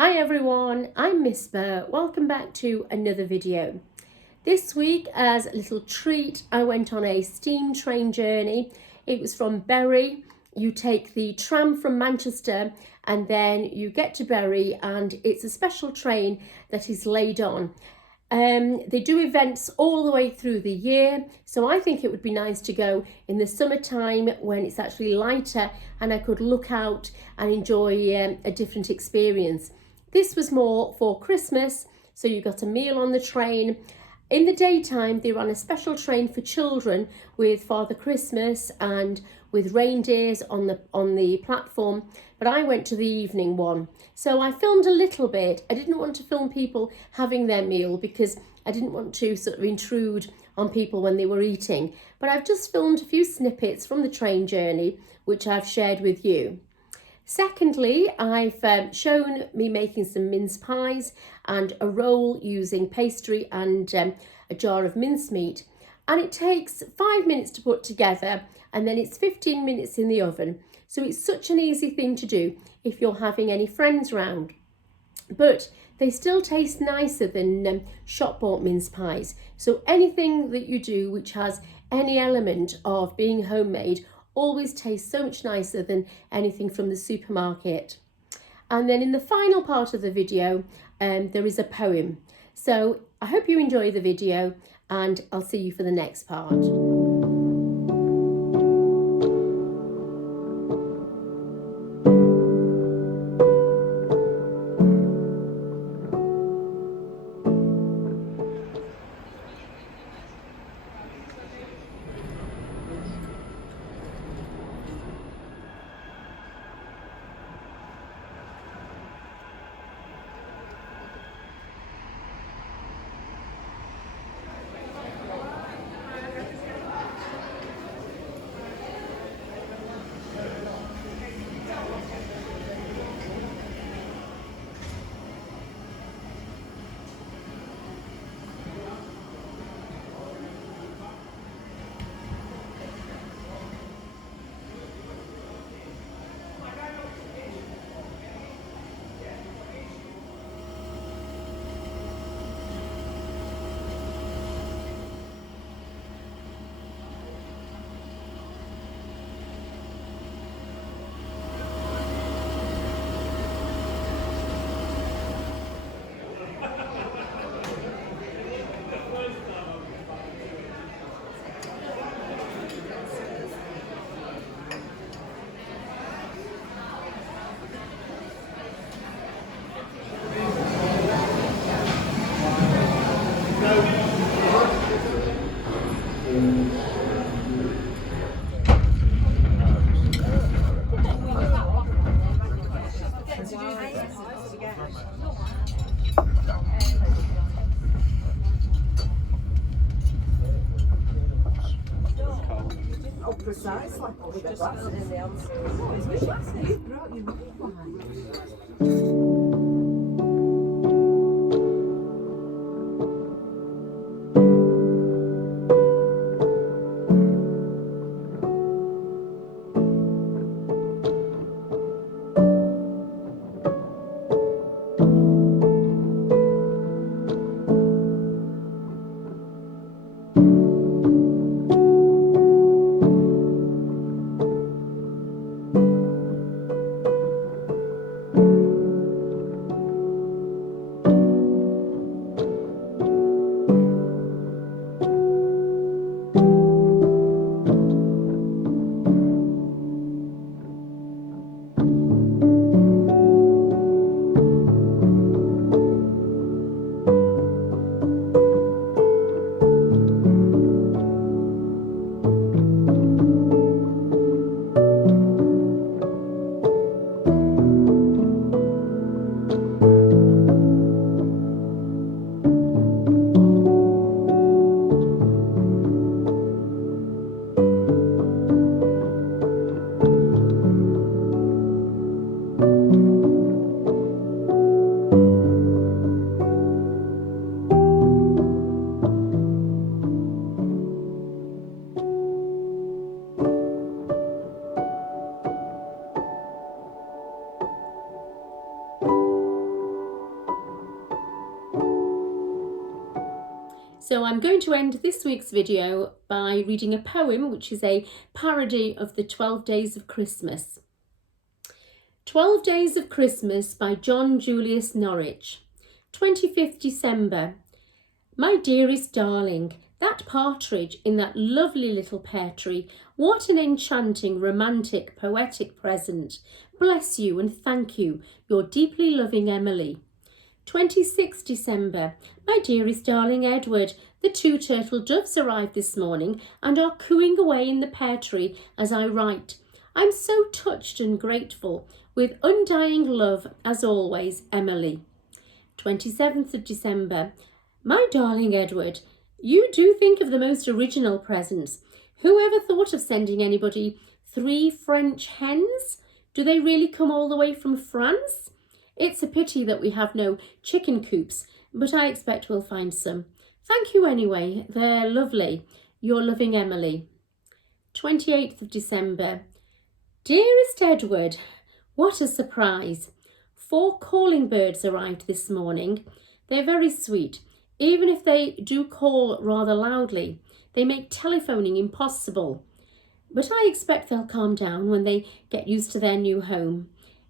Hi everyone, I'm Miss Burr. Welcome back to another video. This week, as a little treat, I went on a steam train journey. It was from Bury. You take the tram from Manchester and then you get to Bury, and it's a special train that is laid on. They do events all the way through the year, so I think it would be nice to go in the summertime when it's actually lighter and I could look out and enjoy a different experience. This was more for Christmas, so you got a meal on the train. In the daytime, they ran a special train for children with Father Christmas and with reindeers on the platform, but I went to the evening one. So I filmed a little bit. I didn't want to film people having their meal because I didn't want to sort of intrude on people when they were eating. But I've just filmed a few snippets from the train journey, which I've shared with you. Secondly, I've shown me making some mince pies and a roll using pastry and a jar of mincemeat. And it takes 5 minutes to put together, and then it's 15 minutes in the oven. So it's such an easy thing to do if you're having any friends round. But they still taste nicer than shop-bought mince pies. So anything that you do which has any element of being homemade always tastes so much nicer than anything from the supermarket. And then in the final part of the video, there is a poem. So I hope you enjoy the video, and I'll see you for the next part. Oh, precisely. We just put it in the answer. You brought your wine. So I'm going to end this week's video by reading a poem which is a parody of the 12 Days of Christmas. 12 Days of Christmas by John Julius Norwich. 25th December. My dearest darling, that partridge in that lovely little pear tree, what an enchanting, romantic, poetic present. Bless you and thank you, your deeply loving Emily. 26th December. My dearest darling Edward, the 2 turtle doves arrived this morning and are cooing away in the pear tree as I write. I'm so touched and grateful. With undying love, as always, Emily. 27th of December. My darling Edward, you do think of the most original presents. Who ever thought of sending anybody 3 French hens? Do they really come all the way from France? It's a pity that we have no chicken coops, but I expect we'll find some. Thank you anyway, they're lovely. Your loving Emily. 28th of December. Dearest Edward, what a surprise. 4 calling birds arrived this morning. They're very sweet. Even if they do call rather loudly, they make telephoning impossible. But I expect they'll calm down when they get used to their new home.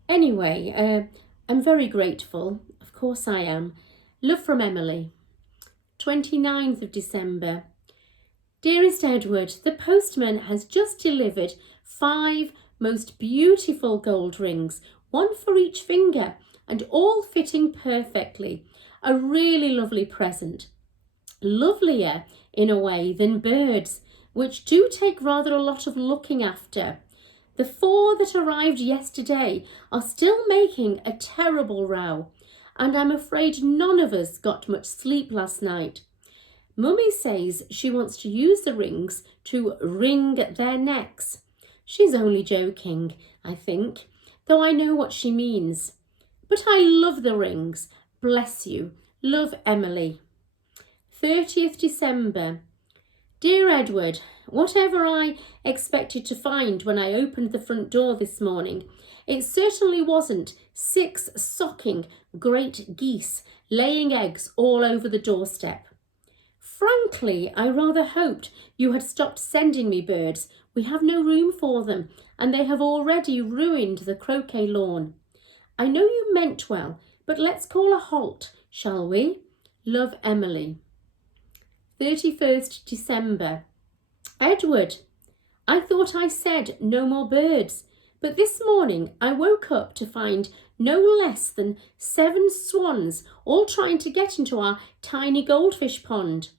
Anyway, I'm very grateful. Of course I am. Love from Emily. 29th of December. Dearest Edward, the postman has just delivered 5 most beautiful gold rings, 1 for each finger, and all fitting perfectly. A really lovely present. Lovelier, in a way, than birds, which do take rather a lot of looking after. The 4 that arrived yesterday are still making a terrible row, and I'm afraid none of us got much sleep last night. Mummy says she wants to use the rings to wring their necks. She's only joking, I think, though I know what she means. But I love the rings. Bless you. Love, Emily. 30th December. Dear Edward, whatever I expected to find when I opened the front door this morning, it certainly wasn't 6 socking great geese laying eggs all over the doorstep. Frankly, I rather hoped you had stopped sending me birds. We have no room for them, and they have already ruined the croquet lawn. I know you meant well, but let's call a halt, shall we? Love, Emily. 31st December. Edward, I thought I said no more birds, but this morning I woke up to find no less than 7 swans all trying to get into our tiny goldfish pond.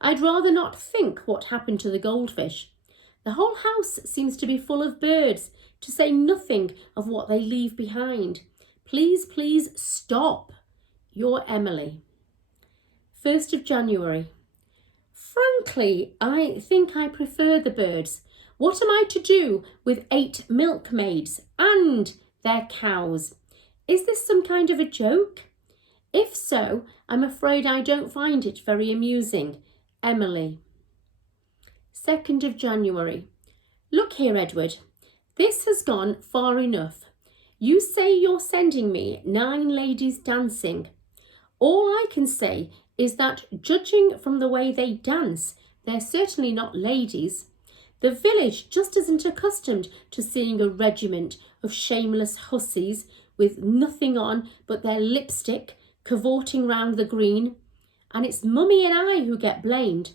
I'd rather not think what happened to the goldfish. The whole house seems to be full of birds, to say nothing of what they leave behind. Please, please stop. Your Emily. 1st of January. Frankly, I think I prefer the birds. What am I to do with 8 milkmaids and their cows? Is this some kind of a joke? If so, I'm afraid I don't find it very amusing. Emily. 2nd of January. Look here, Edward. This has gone far enough. You say you're sending me 9 ladies dancing. All I can say is that, judging from the way they dance, they're certainly not ladies. The village just isn't accustomed to seeing a regiment of shameless hussies with nothing on but their lipstick cavorting round the green. And it's Mummy and I who get blamed.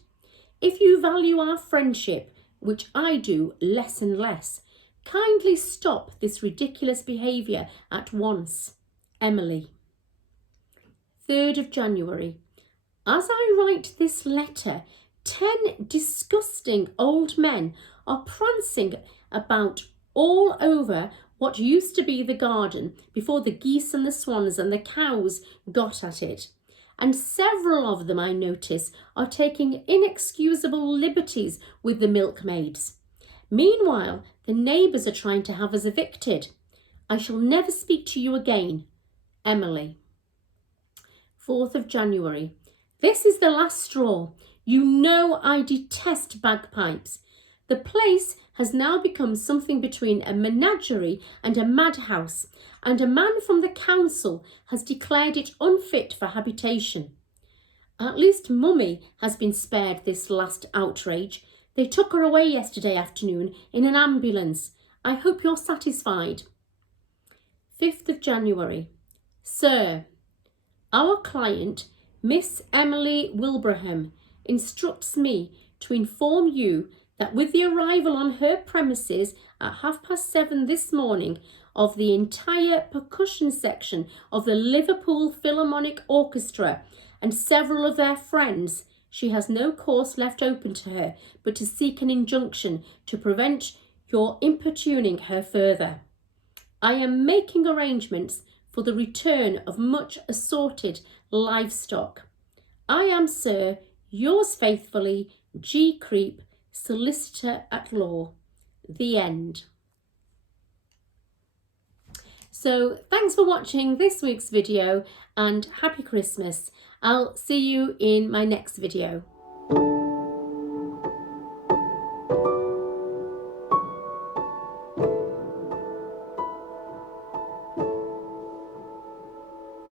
If you value our friendship, which I do less and less, kindly stop this ridiculous behaviour at once. Emily. 3rd of January. As I write this letter, 10 disgusting old men are prancing about all over what used to be the garden before the geese and the swans and the cows got at it. And several of them, I notice, are taking inexcusable liberties with the milkmaids. Meanwhile, the neighbours are trying to have us evicted. I shall never speak to you again. Emily. 4th of January. This is the last straw. You know I detest bagpipes. The place has now become something between a menagerie and a madhouse, and a man from the council has declared it unfit for habitation. At least Mummy has been spared this last outrage. They took her away yesterday afternoon in an ambulance. I hope you're satisfied. 5th of January. Sir, our client, Miss Emily Wilbraham, instructs me to inform you that with the arrival on her premises at 7:30 this morning of the entire percussion section of the Liverpool Philharmonic Orchestra and several of their friends, she has no course left open to her but to seek an injunction to prevent your importuning her further. I am making arrangements for the return of much assorted livestock. I am, sir, yours faithfully, G. Creep, Solicitor at Law. The end. So thanks for watching this week's video and happy Christmas. I'll see you in my next video.